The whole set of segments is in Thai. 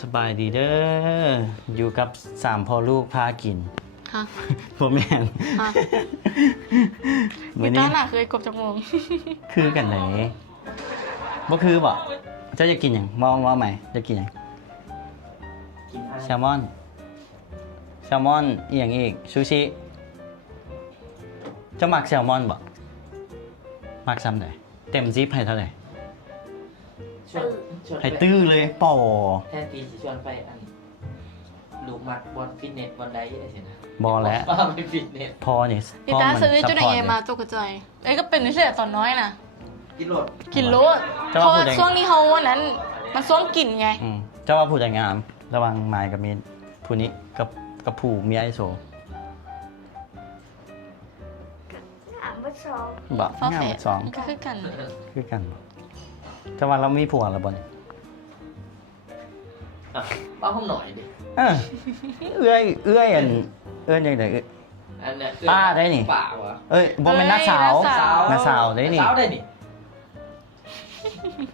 สบายดีเด้ออยู่กับ3พ่อลูกพากิน ฮะ พ่อแม่น ฮะ มื้ มี อนี้ ต้าหนักเคยกบจักรมง คือกันไหนบ่คือบ่เจ้าจะกินหยังว่าใหม่จะกินหยัง กิน แซลมอนอีหยังอีกซูชิเจ้ามักแซลมอนบ่มักซ้ำใดเต็มซิปให้เท่าไหร่ ชวน ให้ตื้อเลยป่อ แทนทีสิชวนไปอันลูกมัดบอลฟิตเนสบอลไดอะไรสินะ บ่แล้ว ป้าไปฟิตเนส พอนี่ มีต้าซื้อจุดไหนมาตกใจไอ้ก็เป็นนี่เสียตอนน้อยน่ะ กินโหลด กินโลดเพราะว่าช่วงนี้เขาวันนั้นมันช่วงกินไง เจ้าว่าผู้ใดงามระวังไม้กับมีนผู้นี้กับผู้มีไอโซ ถามว่าสอง บ่ ฟ้าง าม แฝ หม ด ดสอง ก็คือกัน คือกันบ่เจ้าว่าเรามีผัวแล้วบ่นี่ ป้าห้องหน่อยดิ เอื้อยอันเอื้อยจังได๋ อันเนี้ย ป้าได้นี่ ป้าวะ เอ้ยบ่แม่นน้าสาวน้าสาวได้นี่ สาวได้นี่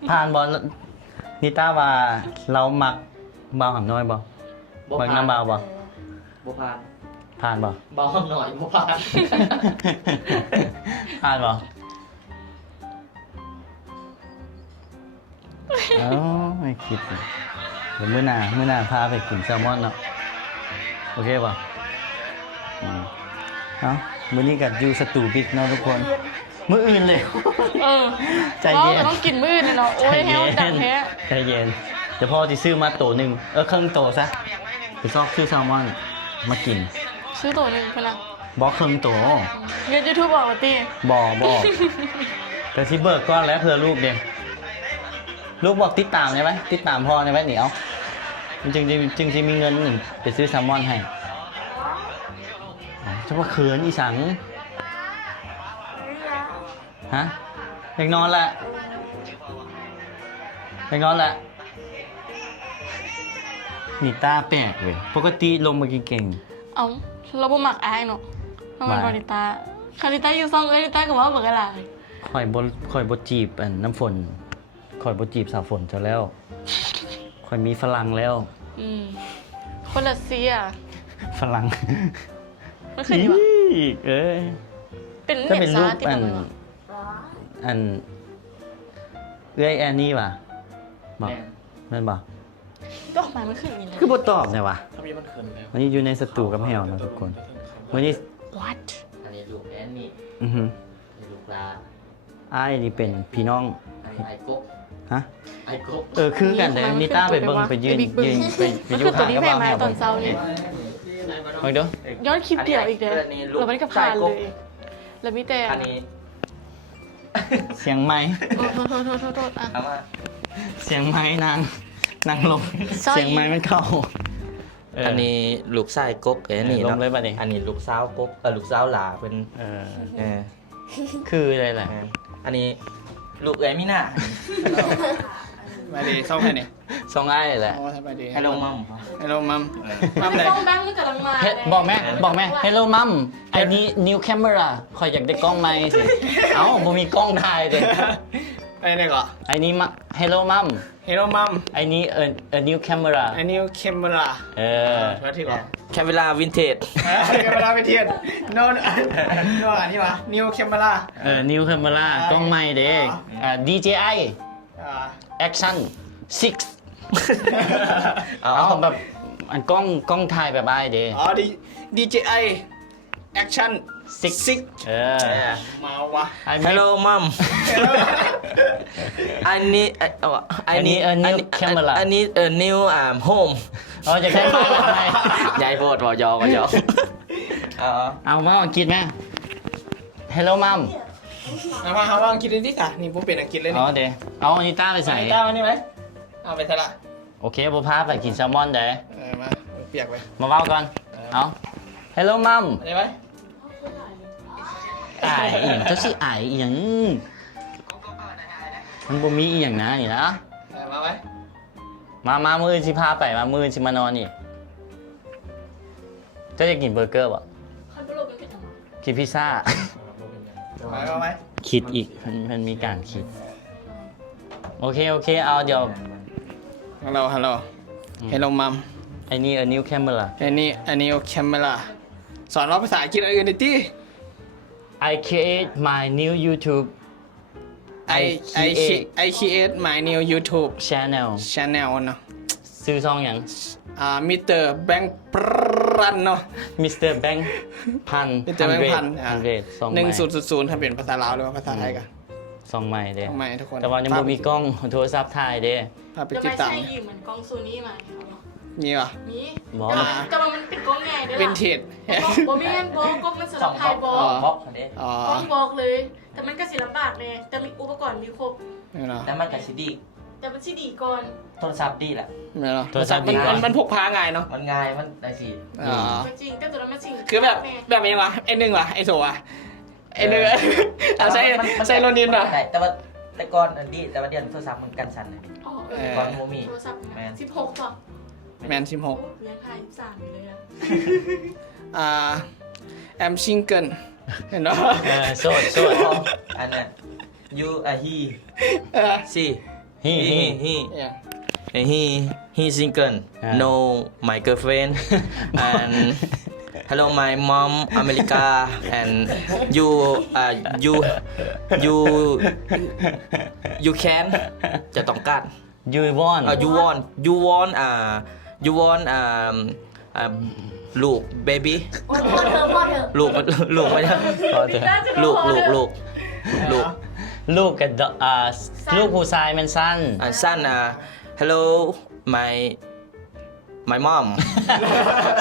ผ่านบ่นิต้าว่าเรามักบ่าวหำน้อยบ่มักน้ำบ่าวบ่ บ่ผ่าน ผ่านบ่ เบาห้องหน่อยบ่ผ่าน ผ่านบ่เอ้าไม่คิดเลยเดี๋ยวมื้อหน้าพาไปกินแซลมอนเนาะโอเคป่ะเอ้ามื้อนี้ก็อยู่สตูบิ๊กเนาะทุกคน มื้ออื่นเลย ใจเย็น แต่ต้องกินมื้อเลยเนาะโอ้ยแฮวดังแท้ ใจเย็นเดี๋ยวพ่อจะซื้อมาโตหนึ่งครึ่งโตซะคือซอกซื้อแซลมอนมากิน ซื้อตัวหนึ่งพนัก บอกครึ่งโต เงินยูทูบบอกว่าตี บอกแต่ที่เบิกก้อนแล้วเพื่อลูกเด็กลูกบอกติดตามได้ไหมติดตามพ่อได้ไหมเหนียวจึงจะมีเงินไปซื้อแซลมอนให้จะว่าเขินอีสังฮะอยากนอนแหละนี่ตาแปลกเว้ยปกติลมมาเก่ง เอ้าเราบ่มักอายเนาะทำไมบริตาคาริตาอยู่ซ่องเอ้ยริตาก็ว่าเบิกอะไร ๆคอยบจีบน้ำฝนคอยบจีบสาวฝนจะแล้วคอยมีฝรั่งแล้ว คนรัสเซีย ฝรั่ง ไม่เคยดีวะ อีกเอ้ย เป็น จะ เน็ เป็น ต รู ซา ป ที่มัน อันเอ้ยแอนนี่ป่ะบอก แม่น นั่นบอก ดอกไม้มันขึ้นอย่างนี้ คือบทตอบไงวะ ทำไมมันเขินแล้ว วันนี้อยู่ในสตูกับแฮวนะทุกคนวันนี้ what อันนี้ลูกแอนนี่ อือหือ อันนี้ลูกลา อ้ายนี่เป็นพี่น้อง อันนี้ไอ้กบ ฮะ ไอ้กบ คือกันแต่นิต้าไปเบิ่งไปยืนไป มัน อ คื ยู่ อตัว ข้าง นี้ กับ แพ บ้าง ไหม แฮว ตอนเช้านี่ เฮ้ยเด้อ ย้อนคลิปเดียวอีกเด้อเราไม่ได้กับพานเลย แล้วมีแต่ อันนี้ เสียงไม้ โทษอ่ะ ถามว่า เสียงไม้นางลงเสียงไม้มันเข้า อันนี้ลูกชายกบอันนี้ ลง เนาะ เลยป่ะนี่ อันนี้ลูกสาวกบลูกสาวหลาเป็น เออ เออ คืออะไรแหละ อันนี้ลูกเอ๋ยมิน่า ไปดีส่งให้เนี่ย สองไอ้ายแหละ โอ้สบายดี ฮัลโหลมัม ฮัลโหลมัม มัน เลย ต้องแบงค์มันกำลังมา เฮ้ยบอกแม่ Hello mom I need new camera คอยอยากได้กล้องใหม่สิ เอ้าบ่มีกล้องถ่ายเด้ ไปไหนก่อน I need Hello mom ฮัลโหลมัม I need a new camera อันนี้แคมเมรา เออ โทษทีก่อน แคมเวลาวินเทจ แคมเมราไปเทียนโน่นอันนี้วะนิวแคมเมรา new camera กล้องใหม่เด้DJI อ่า Action 6เอาแบบอันกล้องถ่ายแบบไอ้ายเด้ อ๋อDJI Action 6เออ มาวะ ฮัลโหลมัมอันนี้ I need a new camera อันนี้new home อ๋อจะใช้ไม้แบบไหน ยายโพดบอกยอก็ยออ๋อ เอามาอังกฤษไหม Hello mom เอามาเอาอังกฤษดิค่ะนี่ผมเป็นอังกฤษเลย อ๋ นี่ อเด้เอาอันนี้ต้าไปใส่ ใส่ต้ามานี่ไหมเอาไปใส่ละ โอเคบุพาไปกินแซลมอนเด้ มาเปียกไป มาเว้าก่อน เอา Hello mom ได้ไหม อายอีหยังเจ้าสิอายอีหยังมันบ่มีอีหยังนะนี่นะ มาไหม มามื้ออื่นสิพาไปมามื้ออื่นสิมานอนอีกเจ้าจะกินเบอร์เกอร์บ่กินพิซซ่า มาไหม คิดอีกมันมีการคิด โอเค เอาเดี๋ยว ฮัลโหล Hello mom ไอ้นี่a new camera อันนี้โอเคไหมล่ะสอนเราภาษาอังกฤษอื่นดิ I create my new YouTube I create my new YouTube channel channel เนาะ ซื้อช่องหยัง มิสเตอร์แบงค์ปรันเนาะ Mr. Bank พัน มิสเตอร์แบงค์พัน 100 2 หนึ่ง ใหม่ 000ถ้าเป็นภาษาลาวหรือว่าภาษาไทยกัน 2ใหม่เด้ ทำไมทุกคน แต่ว่ายังบ่มีกล้องโทรศัพท์ถ่ายเด้ พาไป จะ ติด ไม่ ตาม ใช่ยืมเหมือนกล้องโซนี่มาเขาเนาะ มีป่ะ มี บอก แต่ว่ามันเป็นกล้องใหญ่ด้วย วิน ล่ะ เทจ บอมีแอนบอกกล้องมันสำห ส รั อบ ง ถ่ายบ บ อ อก กบล็อกเด้ อ๋อก ล้องบอกเลย แต่มันก็ศิลปะเนี่ยแต่มีอุปกรณ์มีครบ นี่เนาะ แล้วมันกับซีดี แต่มันชิดีก่อน โทรศัพท์ดีแหละ นี่เนาะ โทรศัพท์ดี มันพกพาง่ายเนาะ มันง่ายมันได้สิ อ๋อ มันจริงแต่ตัวนั้นมันจริง คือแบบนี้วะไอ้หนึ่งวะไอ้โซวะไอ้หนึ่งเอาใส่โรนินวะ ได้แต่ว่าแต่ก่อนอันนี้แต่ว่าเดี๋ยวโทรศัพท์มันกันสั่นเลย อ๋อ ก่อนโมมี โทรศัพท์ แมน 16ต่อ แมน16 เลี้ยงไทย13อยู่เลยอะแอมซิงเกิลเห็นเนาะ โสด อันนั้นยูฮี เออ ซี ฮี อย่าง he single no my girlfriend and hello my mom America and you can จะต้องการ you want you want ลูก baby พ่อเธอพ่อเธอ ลูกไม่ได้ พอเถอะ ลูก ลูกกับลูกผู้ชายมันสั้น son hello my mom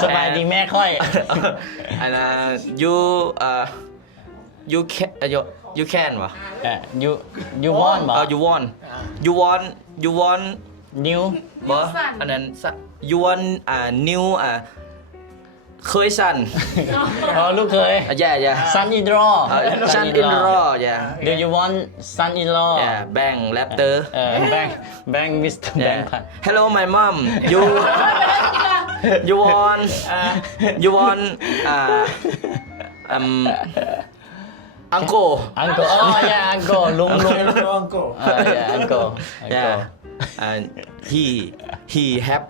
สบายดีแม่ค่อย and you can วะ you want บ่ you want new บ่อันนั้น you want new เคยสั้น อ๋อลูกเคย yeah son in law son in law yeah do you want son in law yeah bang raptor bang Mr. Bang yeah พัน hello my mom you want uncle uncle oh yeah uncle ลุง uncle yeah uncle yeah and he have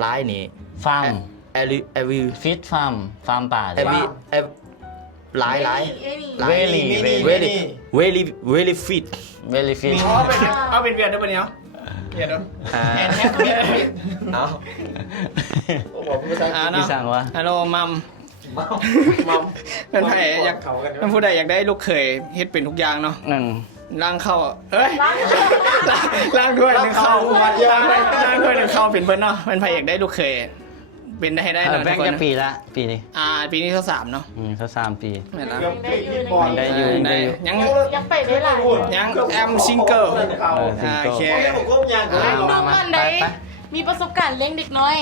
หลายนี่ farm every fish farm ป่าเลย every หลาย very very fit very fish เอาเป็นเวียดด้วยปะเนี่ยเวียดด้วย แอนแฮปปี้เอา พี่สั่งว่า ฮัลโหลมัมเป็นใครอยากเป็นผู้ใดอยากได้ลูกเขยเฮ็ดเป็นทุกอย่างเนาะ ล้างเข้าเฮ้ยล้างด้วยหนึ่งเข้าล้างด้วยหนึ่งเข้าเป็นเพิ่นเนาะเป็นพระเอกได้ลูกเขยเป็นได้ แบ เนาะ งค์จะปีละปีนี้ ปีนี้เขา3เนาะ เขา3 ปี เห็นแล้ว ได้อยู่ ยังไปได้หลาย ยังแอมซิงเกิล โอเค ดูมันได้มีประสบการณ์เลี้ยงเด็กน้อย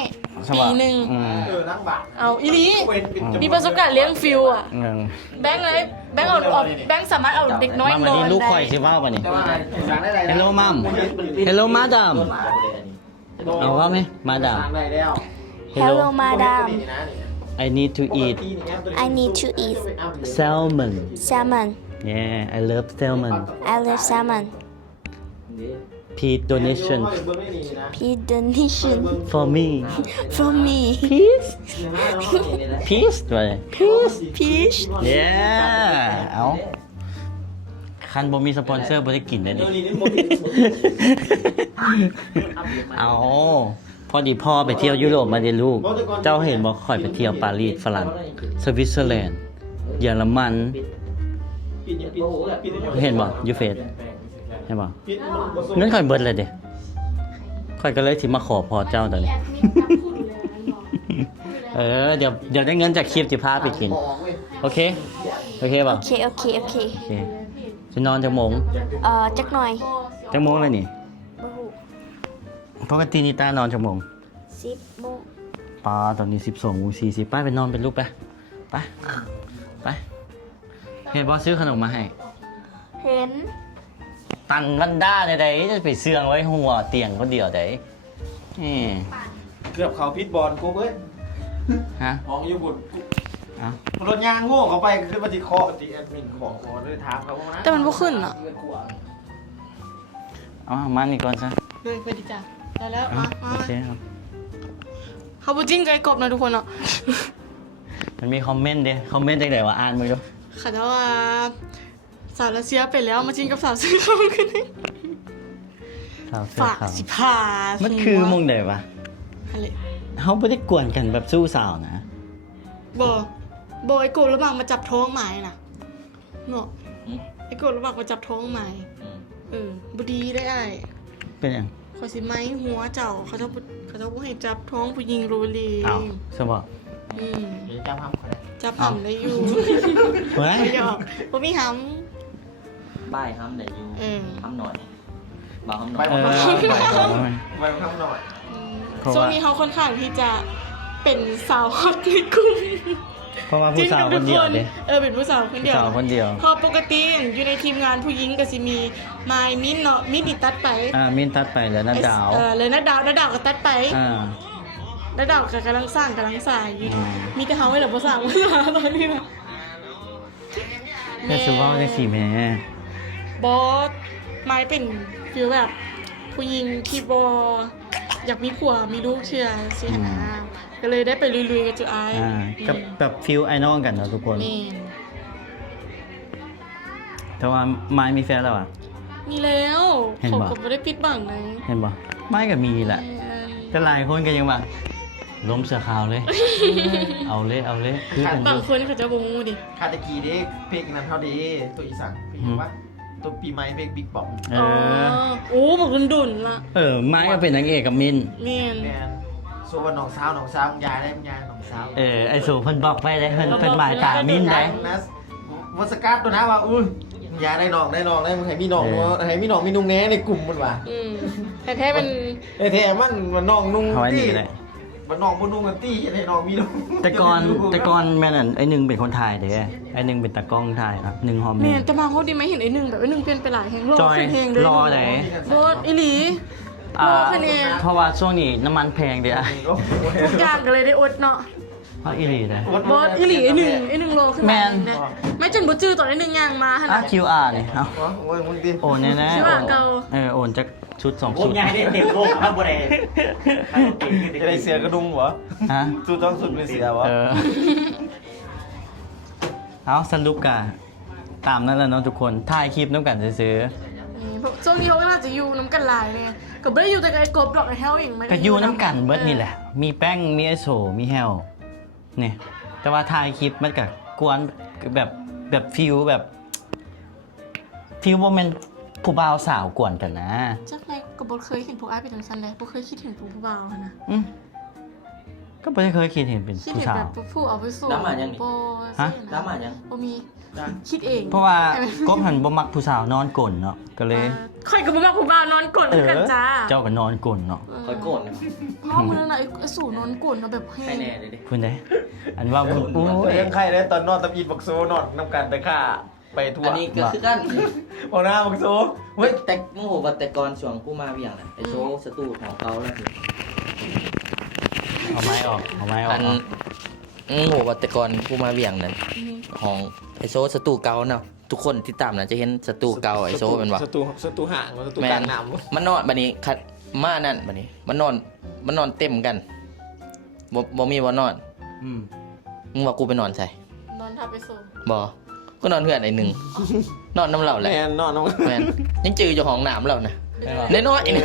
ปีหนึ่งเอาอีนี้มีประสบการณ์เลี้ยงฟิวอ่ะแบงค์เลยแบงค์เอาแบงค์สามารถเอาเด็กน้อย มาน อน นี่ลูก ได้ ข่อยสิว่าป่ะนี่ Hello mom Hello madam เอาว่าไหม madam Hello madam I need to eat I need to eat salmon salmon yeah I love salmon I love salmon please donation please donation for me for me please please ด้วย please please yeah เอาคันบ่มีสปอนเซอร์บ่ได้กินเลยนี่ เอาพอดีพ่อไปเที่ยวยุโรปมาเดียลูก เจ้าเห็นบอกค่อยไปเที่ยวปารีสฝรั่งสวิตเซอร์แลนด์เยอรมันเห็นบ่ยูเฟสเห็นบ่เงินค่อยเบิดเลยเด้ค่อยก็เลยสิมาขอพอเจ้าตอนนี้ เดี๋ยวได้เงินจากคลิปจะพาไปกิน โอเคโอเคป่ะ โอเคโอเคโอเค โอเคจะนอนจะโมง จักหน่อย จะโมงเลยนี่ บ่ฮู้ ปกตินี่ตานอนจะโมง 10 โมง ป้าตอนนี้ 12:40 ป้าไปนอนเป็นลูกไปไปเห็นบอสซื้อขนมมาให้ เห็น ตันวันด้าใดๆจะไปเสื่องไว้หัวเตียงคนเดียวใดนี่ เกือบเขาพิษบอลกูเว้ย ฮะ มองอยู่บุญ เอ้าร ถยางโง่เขาไปขึ้นมาที่คอปฏิแอดมินขอเลยถามเขานะ แต่มันบ่ขึ้นอ่ะ เอามานี่ก่อนซะ เลยไปดิจ้ะ ได้แล้วมา โอเคครับ เขาบูจิ้งใจกบนะทุกคนเนาะ มันมีคอมเมนต์เด้คอมเมนต์จากไหนวะอ่านมึงดู เขาจะว่าสาวรัสเซียไปแล้วมาจิ้งกับสาวซื้อข้าวขึ้น สาวเสื้อ ฝาก ขาว สิพา มันคือมงไหนวะ อะไร เขาไม่ได้กวนกันแบบสู้สาวนะ บไอ้โกระหว่างมาจับท้องหมายน่ะเนาะไอ้โกระหว่างมาจับท้องหมายบดีได้ไอ้ เป็นยัง ขอยสิไม้หัวเจ้าเขาจะบ่ให้จับท้องผู้หญิงโรลี อ้าวสมอง เดี๋ยวจ้าพับเขาได้ จับหำได้อยู่ เฮ้ย ไม่หยอกบ่มีห บ้ายห้ำไหนอยู่ เออ ห้ำหน่อยบ่าวห้ำหน่ ไป อย ผม ไป ไปผมทำหน่อย เพราะว่า ำช่วงนี้เขาค่อนข้างที่จะเป็นสาวฮอตในกลุ่ม เพราะว่าผู้สาวคนเดียวเด้ เป็นผู้สาวคน ผู้ เดียว สาวคนเดียว พอปกติอยู่ในทีมงานผู้หญิงก็สิมีมายมิ้นเนาะมิ้นนี่ตัดไป มินทัดไปแล้วนัดดาว เลยนัดดาวก็ตัดไป อ่า นัดดาวก็กำลังสร้างอยู่ อืม มีแต่เฮาไว้แหละบ่สร้างบ่สร้างตอนนี้นะ แค่สุว่าได้สี่แม่ บอสไม้เป็นฟีลแบบผู้หญิงที่บ่อยากมีผัวมีลูกเชื่อสิหนนะก็เลยได้ไปลุยๆกับจูไอาย กับแบบฟิลไอน้องกันเนาะทุกคน แม่น แต่ว่าไม้มีแฟนแล้วอ่ะ มีแล้ว เห็น ผม ปะ ก็ไม่ได้ปิดบังเลย เห็นปะไม้ก็มีแหละ แต่หลายคนก็ยังแบบล้มเสือขาวเลย เอาเลยคือกัน บางคนเขาจะบ่งูดิ คาตะกี้เด็กเพลงนั้นเท่าดีตัวอีสานเพลงว่าตัวปีใหม่เพลงบิ๊กบอม เออ โอ้บอกดุนๆละ ไม้ก็เป็นนางเอกกับมิน แม่น แมนโซวันหนองสาวมึงยายได้มึงยายหนองสาว ไอสูเพิ่นบอกไปได้เพิ่นหมายตามินได้ นะวัสกัดตัวนะว่ามึงยายได้หนองได้มึงให้มีหนองให้มีหนองมีนุ่งแน่ในกลุ่มมันว่ะ แต่แท้เป็น แท้มันหนองนุ่ง เอาไว้ ตี้ นี่เลย มันหนองบนนุ่งกันตี้ให้หนองมีนุ่ง แต่ก่อนแม่นั่นไอหนึ่งเป็นคนถ่ายเด้ไอหนึ่งเป็นตากล้องถ่ายครับหนึ่งหอม แม่นแต่มาเขาดีไหมเห็นไอ้หนึ่งแบบไอ้หนึ่งเปลี่ยนไปหลายแห่งรอ จอย ขึ้นแห่งเลย รอไหน โบสอีหลีรอคะแนน เพราะว่าช่วงนี้น้ำมันแพงเด้อะ ทุกอย่างก็เลยได้อดเนาะ เพราะอีหลีนะ โบสอีหลีไอ้หนึ่งโลขึ้น แม่น นะไม่จนบ่จื้อตอนไอ้หนึ่งย่างมาหั่น อ่ะ น่ะ QR นี่เอา โอ้ยมึงดิ โอนแน่ๆ QR เก่า โอนจากชุด2 โอ้ ชุด ยายได้เต็มโลกครับบ่ได้ จะได้เสือกระดุมเหรอ ฮะ สุดต้องสุดเป็นเสือวะ เอาสรุปกันตามนั้นแหล้วเนาะทุกคนถ่ายคลิปน้ำกันซื้อ ช่วงนี้เขาก็น่าจะอยู่น้ำกันหลายเลยก็ไม่ได้อยู่แต่กับไอ้กบดอกไอ้แฮวเองไม่ ๆ ได้ ก็อยู่น้ำกันเบิดนี่แหละ มีแป้งมีไอโซมีแฮลเนี่ยแต่ว่าถ่ายคลิปมันกับกวนแบบฟิลโมเมนต์ผู้บ่าวสาวกวนกันนะ จักไรก็บ่เคยเห็นพวกไอ้เป็นจังซั่นเลยบ่เคยคิดถึงผู้บ่าวหั่นนะ อืมก็ไม่เคยคิดเห็นเป็น คิด ผู้ เห็น สา แบ ว บผู้เอาไปสู่ น้ำมันยังนี่ บ่ ฮะ น้ำมันยัง บ่มีคิดเอง เพราะว่าก็หันบ่มักผู้สาวนอนกลนเนาะก็เลย ข่อยก็บ่มักผู้บ่าวนอนกดคือกันจ้า เจ้าก็นอนกลนเนาะ คอยโกรธนะ ห้องมื้อนั้นน่ะไอ้สู่นอนกดเนาะแบบ ใคร แห้ง แน่เลยดิ เพิ่นได้อันว่ามึงโอ้ย เลี้ยงไข่ได้ตอนนอนตะอีบักโซนอนน้ำกันแต่ข้าไปทั่ว อันนี้ก็คือกัน บอกนะบักโซ เฮ้ยแต่โมโหบัดแต่ก่อนช่วงกูมาเวียงน่ะไอโซสตูของเขาแล้วสิ เอาไม้ออก อันโมโหบัดแต่ก่อนกูมาเวียงนั่นของไอโซสตูเก่าเนาะทุกคนที่ตามน่ะจะเห็นสตูเก่าไอโซเป็นว่า สตูห่างสตู แม กลาน งน้ำ มันนอนบัดนี้คัดมานั่นบัดนี้มันนอนเต็มกันบ่มีบ่นอน อืม มึงว่ากูไปนอนใส่ นอนทับไปสู่ บ่ก็นอนเพื่อนไอ้หนึ่ง นอนน้ำเหล่าแหละ แมนนอนน้ำ แมนยังจืออยู่ของหนามเรานะน้อยๆนี่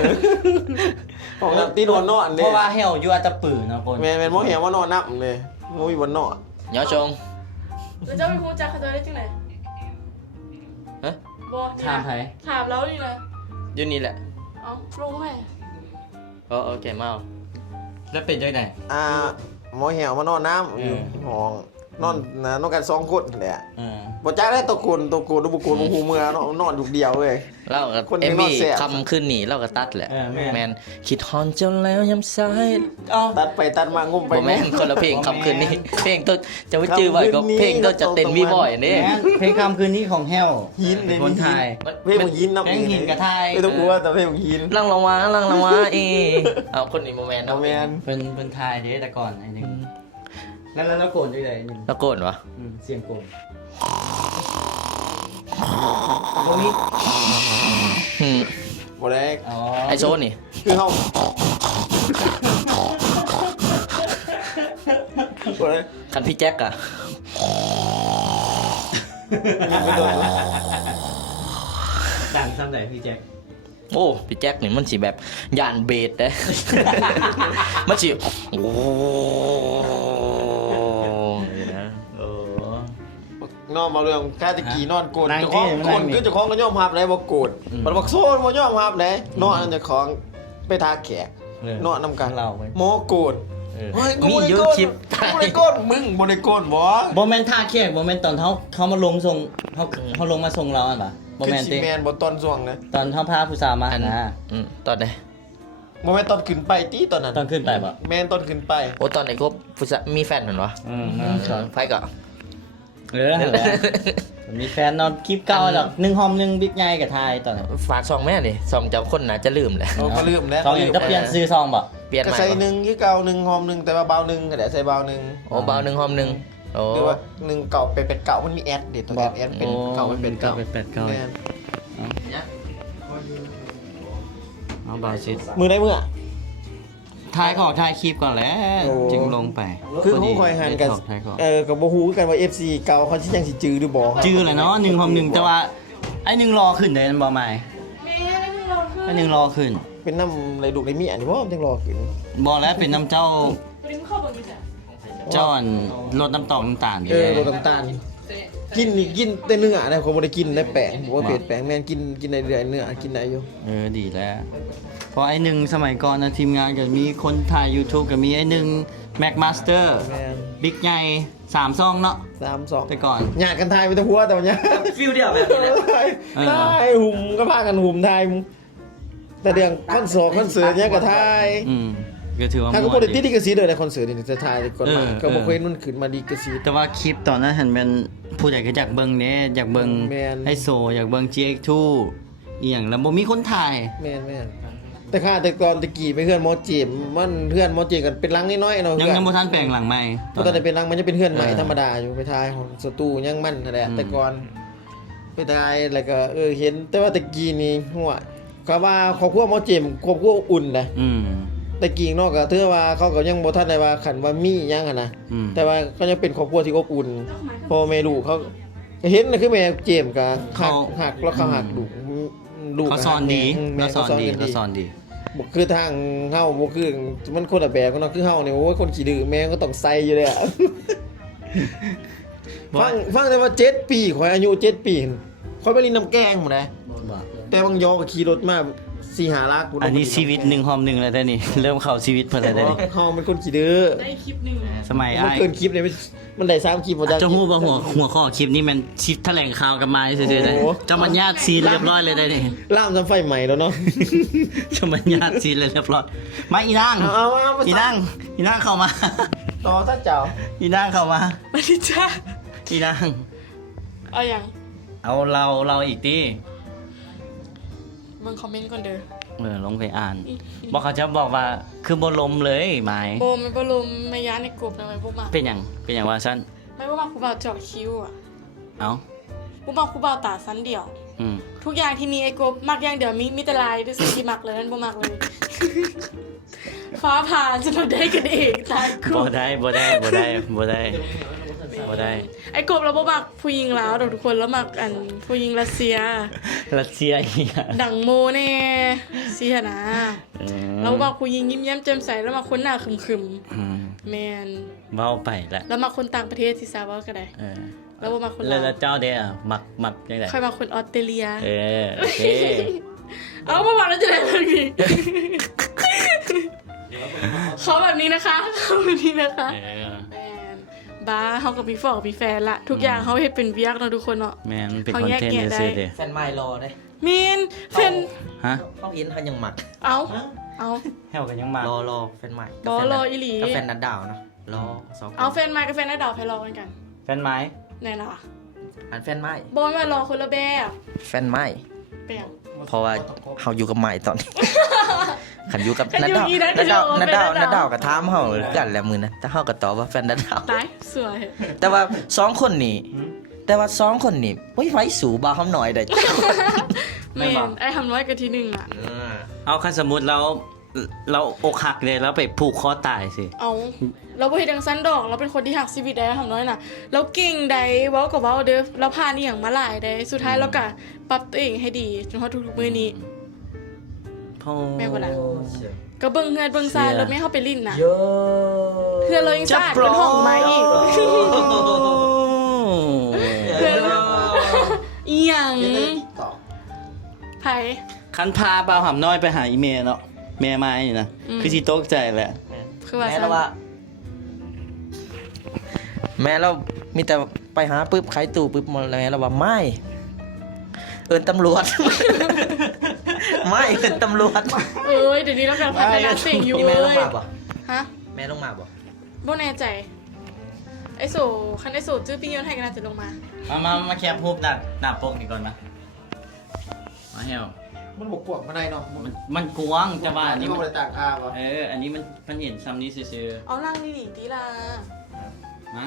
ของน้ำตีโดนนอน เพ เนี่ย ราะว่าเหี่ยวอยู่อัตตปือเนาะคน แมนมองเห็นว่านอนนับเลยมุ้ยบนนอน เหนียวจง แล้วเจ้าไปฮู้จักเขาได้จังได๋ ฮะ บ่ ถามไผ ถามแล้วนี่นะ อยู่นี่แหละ เอ้ารู้ไหม โอเคมาเอา แล้วเป็นจังได๋ มองเห็นว่านอนน้ำอยู่ห้องนอนกัน2คนแหละ บ่จ้าได้ตะโกนดูบุกหูเมือเนาะนอนอยู่เดียวเลย เล่ากับ คนนี้ เอ็ม นอ วี นแซ่บ คำขึ้นหนีเล่ากับตัดแหละ แม่ แมนคิดฮอนเจ้าแล้วยำซ้าย ตัดไปตัดมางุ่มไป บ่แม่นคนละเพลงคำขึ้นนี่เพลงต้นจะไปจื้อไว้ก็เพลงต้นจะเต้นวีบ่อยนี่ เพลงคำคืนนี้ของแฮว หิน เป็นคนไทย เพลงมึงหินน้ำ แป้งหินกับไทย ไม่ต้องกลัวแต่เพลงมึงหิน ลังละวาเอาคนนี้โมแมน เอาแมน เป็นไทยเด้แต่ก่อนไอ้หนึงแล้วโกนจังได๋นึง ตะโกนวะ เสียงโกนบ่มี อืม บ่ได้ อ๋อ ไอโซนี่ คือเฮาบ่ได้ คันพี่แจ็คอะ ดังซ้ำไหนพี่แจ็ค โอ้พี่แจ็คนี่มันสิแบบยานเบสเด้ มันสิโอ้ โอ้ นอนมาเรื่องค่าตะกี้นอนโกรธ นั่ง เจ้าของ ที่ คน นั่งนี่ คือเจ้าของก็ยอมรับเลยบ่โกรธมันบอกโซนบ่ยอมรับเลยนอนเจ้าของไปทาแขกนอนนำกัน เราไป หมอโกรธเฮ้ยกู มี บ่ได้ ยู โกรธ คลิป กูบ่ได้โกรธมึงบ่ได้โกรธบ่ โมเมนต์ท่าเคียกโมเมนต์ตอนเขามาลงส่งเขาลงมาส่งเราอ่ะปะโม คือ เมนต์ สิ ที่ แม่นบ่ตอนช่วงนะ ตอนเขาพาผู้สาวมา อัน นะ ตอนไหน บ่แม่นตอนขึ้นไปติตอนนั้น ตอนขึ้นไปปะ แม่นตอนขึ้นไป โอ้ตอนไหนก็ผู้ชายมีแฟนเหรอวะไฟก่อน เออนั่นแหละมีแฟนนอนคลิปเก่าหรอก1 ห้อง 1บิ๊กใหญ่กับทายตอนนั้น ฝากซองแม่นี่ซองเจ้าคนน่ะจะลืมเลย เราก็ลืมแล้ว ซองอย่างจะเปลี่ยนซื้อซองบ่ เปลี่ยน ก็ ใหม่ ใส่ บ่ หนึ่งคือเก่า1หอม1แต่ว่าเบา1ก็ได้ใส่เบา1 โอ้เบาหนึ่งหอมหนึ่งโอ้ หรือว่า1เก่าเป็นเก่ามันมีแอดเด็ดตัวแอดเป็นเก่ามันเป็นเก่า เป็นเก่า แม่น เอาบาซิส มือได้มือ ถ่ายขอถ่ายคลิปก่อนแหล้ว โอ้ จึงลงไป คือเขาคอยหันกัน ถ่ายขอ กับบ่ฮู้กันว่า FC เก่าเขาสิยังสิจื้อหรือบ่ จื้อแหละเนาะ1 ห้อง 1แต่ว่าไอ้1รอขึ้นได้มันบ่หมาย แม่ได้มึงรอขึ้น ไอ้1รอขึ้น เป็นน้ำไรลูกไรเมียนี่บ่จังรอขึ้น บ่แล้วเป็นน้ำเจ้า วันนี้มึงเข้าตรงนี้จ้ะ เจ้าอันรสน้ำตอกน้ำตาลอยู่ รสน้ำตาลกินนี่กินแต่เนื้อนะเขาบ่ได้กินได้แป้งบ่ว่าเผ็ดแป้งแม่นกินได้เรื่อยเนื้อกินได้อยู่ ดีแล้วเพราะไอ้หนึ่งสมัยก่อนนะทีมงานก็มีคนถ่าย YouTube ก็มีไอ้หนึ่งแม็กมาสเตอร์ แม่น บิ๊กใหญ่3 ซองเนาะ 3 แต่ก่อน 2ญาติกันทายไปแต่หัวแต่ว่าเนี่ย ฟิลเดียวแบบนี้ ทายหุ่มก็พากันหุ่มทายแต่เรื่องคอนเสิร์ตเนี่ยก็ทาย ก็ถือว่า ถ้าก็ ม่ บ่ วน ได้ติ ดี ดลิขสิทธิ์เลยในคอนเสิร์ตนี่จะทายก่อนมา เออ ก็บ่เคยมันขึ้นมาลิขสิทธิ์ แต่ว่าคลิปตอนนั้นเห็นเป็นผู้ใหญ่ก็อยากเบิ่งเด้อยากเบิ่ง แม่น ไอโซอยากเบิ่ง GX2 อีหยังแล้วบ่มีคนถ่าย แม่นแต่ข้าแต่ก่อนตะกี้ไปเพื่อนหมอจีมมันเพื่อนหมอจีมกันเป็นรังน้อยๆเนาะ ยังบ่ทันแปลงหลังใหม่ ตอนนั้นเป็นรังมันจะเป็นเพื่อนใหม่ธรรมดาอยู่ไปทายของสตูยังมั่นนั่นแหละแต่ก่อนไปทายแล้วก็เห็นแต่ว่าตะกี้นี่หัวก็ว่าครอบครัวหมอจีมครอบครัวอุ่นนะ ตะกี้เนาะก็ถือว่าเขาก็ยังบ่ทันได้ว่าขันว่ามีหยังหั่นนะแต่ว่าก็ยังเป็นครอบครัวที่อบอุ่นพ่อแม่ลูกเขาก็เห็นนะคือแม่เจมส์ก็หักแล้วเขาหักลูก เขาสอนดี แม่ เขาสอนดี กั เขาสอนดี บ่คือทางเฮาบ่คือมันคนละแบบกันเนาะคือเฮานี่โอ้ยคนขี้ดื้อแม่ก็ต้องใส่อยู่เลยอะฟังได้ว่า7ปีข่อยอายุ7ปีข่อยไปลินน้ำแกงหมดเลยแต่บางยอก็ขี่รถมา4-5 ลัก อันนี้ชีวิต1 ห้อง 1แล้วแต่นี่เริ่มเข้าชีวิตเพิ่นแล้วแต่นี่ เฮาเป็นคนขี้ดื้อ ได้คลิปหนึ่ง สมัย มัน อ้าย เกินคลิปเลยมันได้3คลิปบ่ได้ เจ้าฮู้บ่หัวข้อคลิปนี้มันคลิปแถลงข่าวกันมาซื่อๆเด้ โอ้ เจ้ามันญาติซีนเรียบร้อยเลยได้นี่ ล่ามจำไฟใหม่แล้วเนาะ เจ้ามันญาติซีนเลยเรียบร้อยมาอีนาง เอา อีนางเข้ามา ต่อถ้าเจ้า อีนางเข้ามา มาดิจ้า อีนาง เอาอย่าง เอาเราอีกติ มึงคอมเมนต์ก่อนเด้อ ลงไปอ่านบอกเขาจะบอกว่าคือบ่ลมเลยหมาย โบไม่บลมไม่ย้าในกลุ่มนะไม่พวกมา เป็นหยังว่าซั่น ไม่พวกมาครูบ่าวเจาะคิ้วอ่ะ เอ้า พวกมาครูบ่าวตาสั้นเดียว อืม ทุกอย่างที่มีไอ้กบมักอย่างเดียวมีแต่ลายด้วยสิ่งที่มักเลยนั่นบ่มักเลย ฟ้าผ่านจะทำได้กันเองตายกู บ่ได้ไอ้กบเราบ่มักผู้หญิงลาวดอกทุกคนแล้วมักอันผู้หญิงรัสเซีย รัสเซียอีกอะ ดังโมแน่เสียนะเรามักผู้หญิงยิ้มแย้มแจ่มใสแล้วมักคนหน้าขึม อืม ๆแมน เว้าไปละ แล้วมักคนต่างประเทศที่ซาว่าก็ได้ แล้วบ่มักคน แล้ว ลาว เจ้าเด้อมักจังได๋ ค่อยมักคนออสเตรเลีย โอเค เอามาบอกแล้วจะได้แบบนี้ เขาแบบนี้นะคะเขาแบบนี้นะคะแมนบ้าเขากับพี่ฟอกกับพี่แฟนละทุกอย่างเขาเฮ็ดเป็นเวียกเนาะทุกคนเนาะ แม่นเป็น เขา คอน แยก เทนต์ แยะได้ ซื่อๆเด้ แฟนไม้รอได้ เมนแฟน ฮะ เขาเห็นเขายังหมัก เอา แฮวกันยังมาร อแฟนใหม่ บอรออีหลี กับแฟนนัดดาวนะรอสองคน เอาแฟนไม้กับแฟนหน้าดาวไปรอกันกัน แฟนไม้ ไหนล่ะ อันแฟนไม้ บอลมารอคนละแบบ แฟนไม้ เปลี่ยน เพราะว่าเขาอยู่กับใหม่ตอนนี้ ขันอยู่กับ ขัน นัด อยู่ ดาว อีนัด นัดดาว อยู่ นัดดาว แฟนนัดดาว นัดดาวกับถามเขากันแล้วมือนะแต่เขาก็ตอบว่าแฟนนัดดาว ตายสวย แต่ว่า2 คนนี่แต่ว่า2 คนนี่ไว้สูบ่าวเขาหน่อยได้ แม่นไอ้ทำน้อยกับทีหนึ่งอ่ะ เอาคันสมมุติเราอกหักเลยแล้วไปผูกคอตายสิ เอาเราบ่เฮ็ดจังซั่นดอกเราเป็นคนที่หักชีวิตได้ทำน้อยน่ะเราเก่งได้เว้าก็เว้าเด้อเราผ่านอีหยังมาหลายได้สุดท้ายเราก็ปรับตัวเองให้ดีจนฮอดทุกๆมื้อนี้ แม่บ่ล่ะ ก็เบิ่งเฮือนเบิ่งซานรถไม่เฮาไปลิ้นน่ะเฮือนเรายังสะอาดเป็นห้องไม้อีกเฮือนอีหยัง เป็นอะไรที่ต่อ ไผ คันพาเบาหำน้อยไปหาอีเมลเนาะแม่ไม้นี่นะ อืม คือสิตกใจแหละ คือว่า แม่ ซั่ เรา น ว่า แม่เรามีแต่ไปหาปึ๊บไขตู้ปึ๊บหมดแล้วแม่เราว่าไม่เอิ้นตำรวจ ไม่เอิ้นตำรวจ เอ้ยเดี๋ยวนี้เรากำลังพัฒนาสิ่งอยู่ นี่แม่ เล ลง ย มาบ่ ฮะ แม่ลงมาบ่ บ่แน่ใจไอ้โซคันไอ้โซจื้อปียนให้ก็น่าจะลงมา มาแคปรูปหน้าปกนี่ก่อนนะมาเฮล มันบกกวกมาได้เนาะ มันกว้างแต่ว่าอันนี้ มั มัน น เลยต่างอาบ่ อันนี้มันเห็นซ้ำนี้ซื่อ เอานั่งนี่ดิตีลา ๆนะ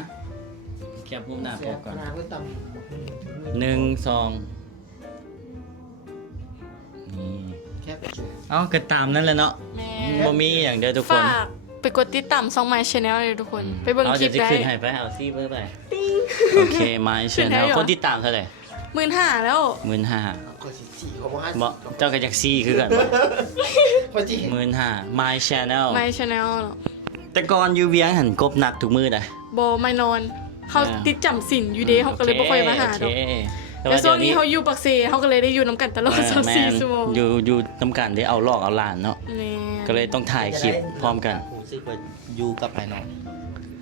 แคปรูปหน้าป เสีย กก่อน ขนาดเพิ่นต่ำ 1 2นี่ แค่ไปเฉย เอาก็ตามนั่นแหละเนาะ แม่ บ่มีอย่างเดียวทุกคน ฝากไปกดติดตามช่อง My Channel เลยทุกคน ไปเบิ่ง เอา คลิ จะ ป สิ ได้ ขึ้นให้ไปเอาซี่เบอร์ไปโอเค My ขึ้นให้ Channel เหรอ คนที่ตามเท่าไหร่ 15,000แล้ว 15,000 ก็สี่เขาบอกห้า บ่เจ้าก็อยากซี่คือกันบ่ พอจี 15,000 My Channel My Channel แต่ก่อนอยู่เวียงหันกบหนักทุกมื้อได้ บ่ไม่นอน เขาติดจำศีลอยู่เด้เขาก็เลยบ่ค่อยมาหาดอก แต่ช่วงนี้เขาอยู่ปักเซเขาก็เลยได้อยู่น้ำกันตลอด แม่น 24ชั่วโมง อยู่น้ำกันได้เอาลอกเอาหลานเนาะ แม่ ก็เลยต้องถ่ายคลิปพร้อมกัน รู้สึกว่าอยู่กับไอ้น้อง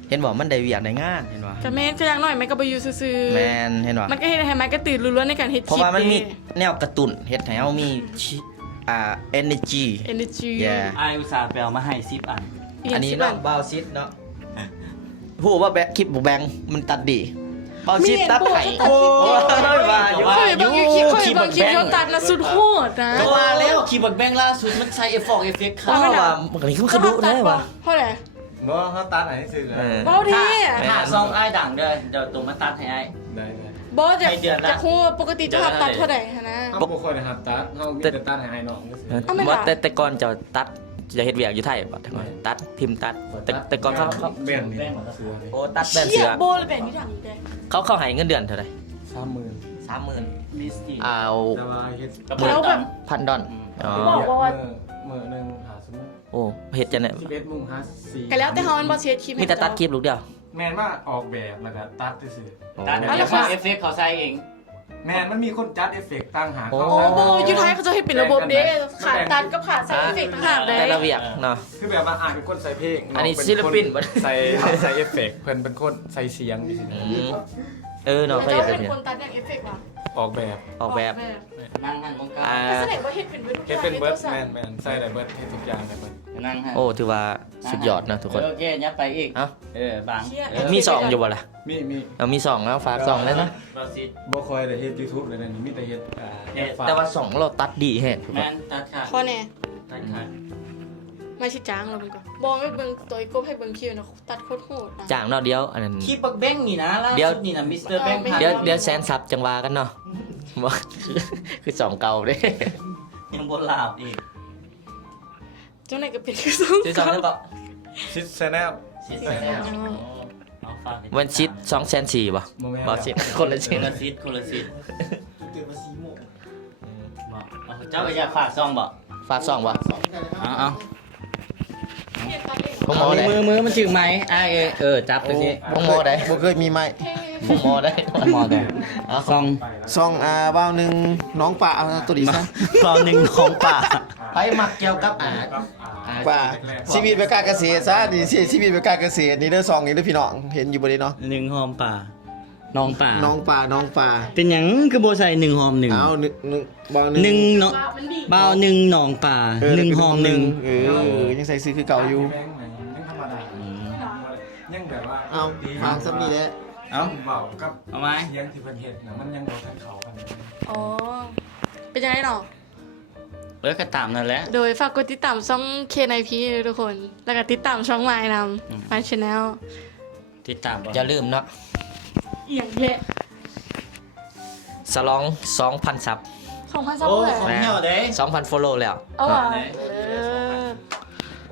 เห็นบ่มันได้เวียกได้งานเห็นบ่ ก็แม่นก็อยังน้อยแม่ก็บ่อยู่ซื่อๆ แม่นเห็นบ่ มันก็เฮ็ดให้แม่ก็ตื่นรู้ๆในการเฮ็ด เพ ค ราะ ลิป ว่ามันมี เด้ แนวกระตุ้นเฮ็ดให้เฮามีชิenergy energy yeah อายอุตส่าห์ไปเอามาให้10อัน อันนี้ สิบ เนาะเบาซิดเนาะผู้ว่าแบคลิปบ่แบงมันตัดดีเบาซิดตัดไห้ โอ้ โอ้ยว่าอยู่ เคยเบิ่งอยู่คลิปเคยเบิ่งคลิปเขาตัดนะสุดโหดนะ ก็ว่าแล้วคลิปบักแบงล่าสุดมันใช้เอฟเฟกต์ เพ ค่ะ ราะว่ามันก็นี่คือดุเลยว่ะ เท่าไหร่ บ่เขาตัดไหนซื้อ เออ บ่ดี ถ้าซองอ้ายดังเด้อเดี๋ยวตัวมาตัดให้อ้าย ได้ บ่จะ ให้เดือนละ จะฮู้ว่าปกติจะหับตัดเท่าไหร่นะ เขาบ่ค่อยได้หับตัดเขามีแต่ตัดให้ไอ้น้องก็สิ เอาไม่ ว่า ล่ะ แต่ก่อนจะตัดจะเฮ็ดเวียกอยู่ไทยบ่แต่ก่อนตัดพิมพ์ตัดแต่ก่อนเขา แบ่งนี่เสือนี่ โอ้ตัดแบบ เชี่ เสื ย อ โบเลยแบบนี้ถังเด้ เขาให้เงินเดือนเท่าไหร่ 30,000 30,000 มิสกี้ เอา แต่ว่าเฮ็ด แล้วแบบ 1,000 ดอลอ๋อ บอกว่า มื้อนึงหาสมมุติ โอ้เฮ็ดจังได๋ 11โมง54 ก็แล้วแต่เฮามันบ่เสียคลิป มีแต่ตัดคลิปลูกเดียว แม่นว่าออกแบบแล้วก็ตัดซื่อ ตัด เอา เดี๋ ละ ยว ค่ะ เอฟเฟกต์เขาใส่เอง ๆแม่นมันมีคนจัดเอฟเฟกต์ตั้งหาก โอ้ เขา โอ้โบอยู่ไทยเขาจะให้เป็นระบบเด้ขาดตัดกับขาดใส่เอฟเฟกต์ต่างหากได้ แต่ละเวียกเนาะ คือแบบว่าอ่านเป็นคนใส่เพลง อันนี้ เป็ค ศิลปินบ่ ใส่เอฟเฟกต์เพิ่นเป็นคนใส่เสียงจังซี่ อืมเออเนาะ แต่ เขา จะ เฮ็ดแบบ เป็น นี้ คนตัดอย่างเอฟเฟกต์ว่ะ ออกแบบ ออกแบบ นั่งหันมองกลา อ่า แต่แสดงว่าเฮ็ดเป็นเบิดทุกอ เฮ็ด ย่าง เป็นเบิร์ด ฮ็ แม ทุก นแมนใส่ได้เบิร์ดเฮ็ดทุกอย่างได้เบิร์ด นั่งหัน โอ้ถือว่าสุดยอดนะทุกคน โอเคยัดไปอีก เอ้า บาง มีสองอยู่บ่ล่ะ มี เอามีสองแล้วฝากสองเลยนะ เราสิ บ่ค่อยได้เฮ็ด YouTube เลยนะนี่มีแต่เฮ็ดแต่ว่าสองเราตัดดีแฮะ แมนตัดค่ะ ข้อแน่ ตัดค่ะ มาชิจ้างเราเบิ่งก่อนบอกให้เบิ่งตัวอีกบให้เบิ่งคิวนะตัดโคตรโหดนะ จ้างเนาะเดียวอันนั้น คลิปบักแบงนี่นะล่า เดี๋ยว สุดนี่นะมิสเตอร์แบง เดี๋ยวแสนซับจังหวากันเนาะ บ่คือสองเก่าเด้ ยังบนลาบอีก เจ้าไหนก็เป็นคือสอง ที่สองแล้วก็ ชิดแชนแนล ชิดใส่แล้วเอาฝาก วันชิด2,400,000บ่ บ่แม่น บ่ชิดคนละ ค ชิด นละซิดคนละซิด ตื่นมา4 โมง บอกเอาเจ้าก็อยากฝากซองบอก ฝากสองบ่ 2กันนะครับ เอา ผมหมอได้ มือมันจึงไหมจับไปสิ ผมหมอได้ บ่เคยมีไม้ ผมหมอได้ มอแต่ซอง ซองบ้าวหนึงน้องป่าเอาตัวนี้ซะ ซองหนึ่งของป่า ไปมักเกี่ยวกับป่าชีวิตแบบการเกษตรซะนี่ชีวิตแบบการเกษตรนี่เด้อซองนี่เด้อพี่น้องเห็นอยู่บ่ได้เนาะ หนึ่งหอมป่าน้องป่า น้องป่า เป็นหยังคือโบใส่หนึ่งหอมหนึ่ง เอาหนึ่งบ้าวห หนึ่งเนาะ มันดี บ่าวหนึ่งหนองป่าหนึ่งหอมหนึ่ง ยังใส่ซื้อคือเก่าอยู่ ยังธรรมดายังแบบว่า เอาฟังซับนี่แหละ เอา เว้ากับ เอาไหม เสียงที่เพิ่นเฮ็ดน่ะมันยังบ่ทันเข้ากัน อ๋อเป็นยังไงเนาะ ก็ตามนั่นแหละ โดยฝากกดติดตามช่อง KNIP เลยทุกคน แล้วก็ติดตามช่อง My นำ My Channel ติดตามบ่ อย่าลืมเนาะ เอียงเละ สลอง 2,000 ซับ 2,000ซับ โอ้ เลย ของเที่ยวเด้ 2,000 follow แล้ว เอาว่ะ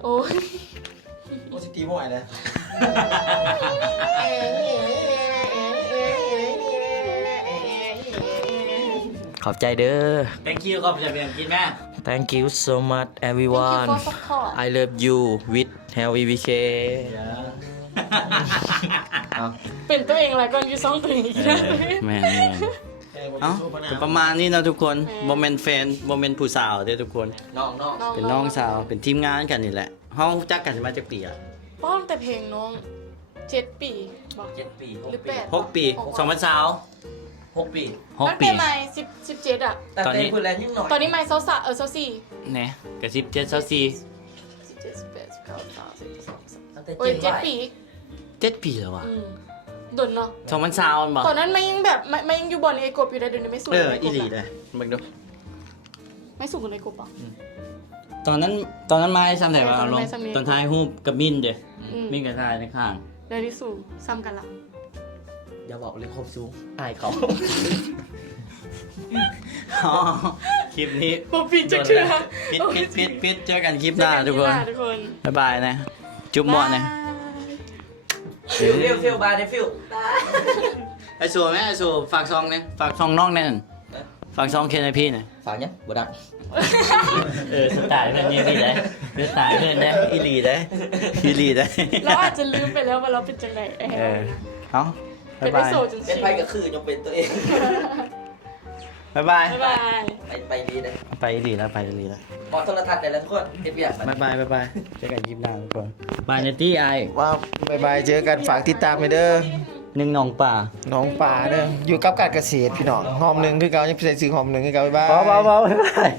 โอ้ย โอ้สิตีบ่อยเลย ขอบใจเด้อ thank you ขอบใจเพียงกินแม่ Thank you so much thank you everyone for support I love you with Heavy VK เอา เป็นตัวเองแหละก่อนอยู่ซ่องตัวเองอีกนะ แม่เอ้าเป็นประมาณนี้นะทุกคนโมเมนต์แฟนโมเมนต์ผู้สาวเด้อทุกคน น้อง เป็นน้องสาวเป็นทีมงานกันนี่แหละห้องจักกันมาจากปีอะ ป้องแต่เพลงน้อง7 ปีบอก 7 ปี หรือ8 6 ปี2000สาว 6 ปี ตั้ง 6 ปี แต่ไม่17อ่ะ แต่ ตอนนี้ พูดแล้วยิ่งหน่อย ตอนนี้ไม่24 เนี่ยกับ17 24 17 18 19 ตั้งแต่ 20โอ้ย เจ็ด 7 ปี 7 ปีแล้ววะ โดนเนาะ 2000สาวบ่ ตอนนั้นไม่ยังแบบไม่ยังอยู่บอลในไอกบอยู่ได้เดี๋ยวนี้ไม่สูง อีหลีเลยมึงดู ไม่สูงกว่าในกบอ่ะ ตอนนั้นไม้ซ้ำแต่ว่าลง ตอนนั้นไม้ซ้ำนี้ ตอนท้ายฮูบกับมินเด้ อืม มินกับท้ายในข้าง เดี๋ยวนี้สูงซ้ำกันละ อย่าบอกเลยครบสูงอายเขา อ๋อคลิปนี้ บอปิดจะเชื่อ ปิดเจอกันคลิปหน้าทุกคน ทุกคน บ๊ายบายนะ จุ๊บหมอนนะ ฟิลบาร์เดฟิล ไอสูไหมไอสูฝากซองเนี่ยฝากซองน้องเนี่ยฝากซองเคนไอพี่หน่อย ฝากยังบ่ดัง สไตล์แบบนี้ดีเลยสไตล์เพื่อนนะอีหลีได้อีหลีได้ เราอาจจะลืมไปแล้วว่าเราเป็นจังไดไอ้ เอ เฮ้ อเอา เป็ บ๊าน ย ไอ บาย โซจน เป็น ชิ ไพ่ก็คือยกเป็นตัวเอง บ๊ายบาย บ๊ายบาย ไปดีเลย ไปอีหลีแล้วไปอีหลีแล้ว พอโทรทัศน์ได้แล้วทุกคนเก็บอย่างมัน บ๊ายบายเจอกันคลิปหน้าทุกคนบายเนตี้ไอ ว่าบายๆเจอกันฝากติดตามไปเด้อ หนึ่งหนองป่า น้องป่าเด้ออยู่กับการเกษตรพี่น้องหอมหนึ่งคือเก่ายังใส่ซื้อหอมหนึ่งคือเก่าบ๊ายบาย บ๊ายบาย